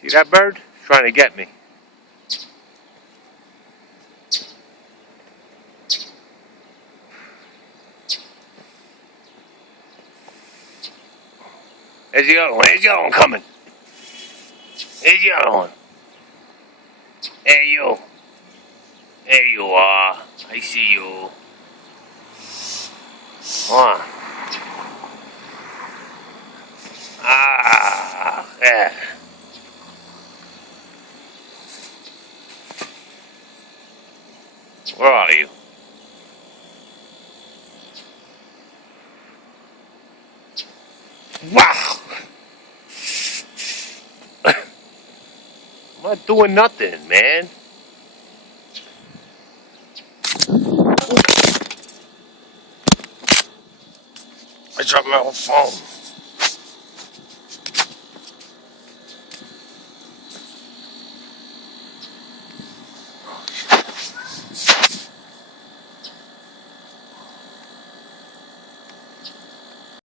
See that bird? It's trying to get me. There's the other one. There's the other one coming. There's the other one. Hey, you. There you are. I see you. Come on. Ah, yeah. Where are you? Wow! I'm not doing nothing, man. I dropped my whole phone.